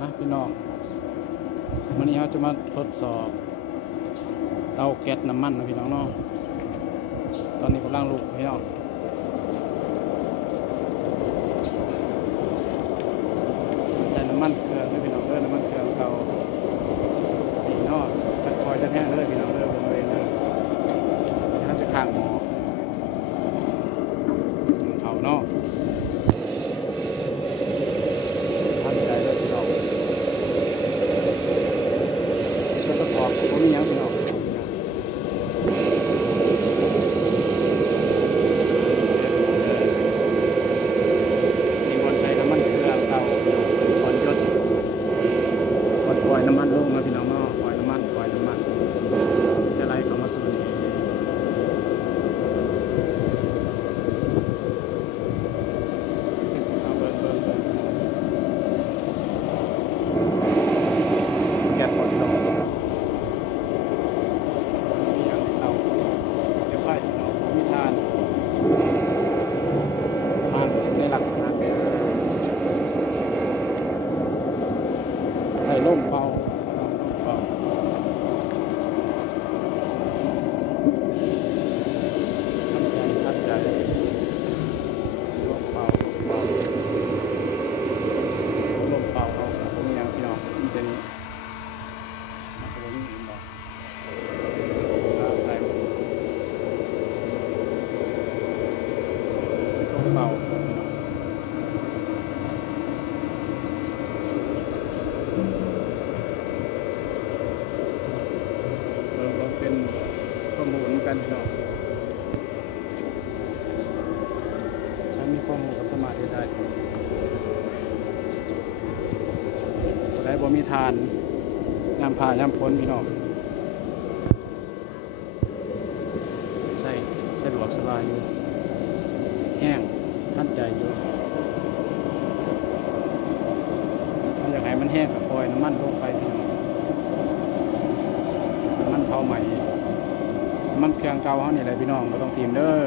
นะพี่น้องวันนี้เราจะมาทดสอบเตาแก๊สน้ำมันนะพี่น้องเนาะตอนนี้กำลังลุกพี่น้องใส่น้ำมันเครื่องนะพี่น้องน้ำมันเครื่องเตาพี่น้องมันคอยจะแห้งเลยพี่น้องบริเวณเลยเราจะข้างหม้อเขาเนาะทำใจเลยพี่น้องส่วนประกอบของนี้พี่น้องปล่อยน้ำมันลงนะพี่น้องเนาะปล่อยน้ำมันจะไหลเข้ามาสู่นี่เอาเบิ่งแก๊สปล่อยลงมีอย่างเตาเดี๋ยวไฟพี่น้องมีทานในลักษณะใส่ร่มเป่าทัดใจร่มเป่าเอาผมมีอย่างพี่น้องมีแต่นี้มันก็มีบอกใส่ร่มเป่าเป็นข้อมูลกันพี่น้องถ้ามีข้อมูลก็สามารถได้ได้บ่มีทานยามผ่ายามพ้นพี่น้องใส่สะดวกสบายอยู่แห้งทันใจอยู่ถ้าอยากให้มันแห้งก็ปล่อยน้ำมันลงไปพี่น้องน้ำมันเผาใหม่มันเครื่องเก่าเขานี่แหละพี่น้องไม่ต้องทีมเด้อ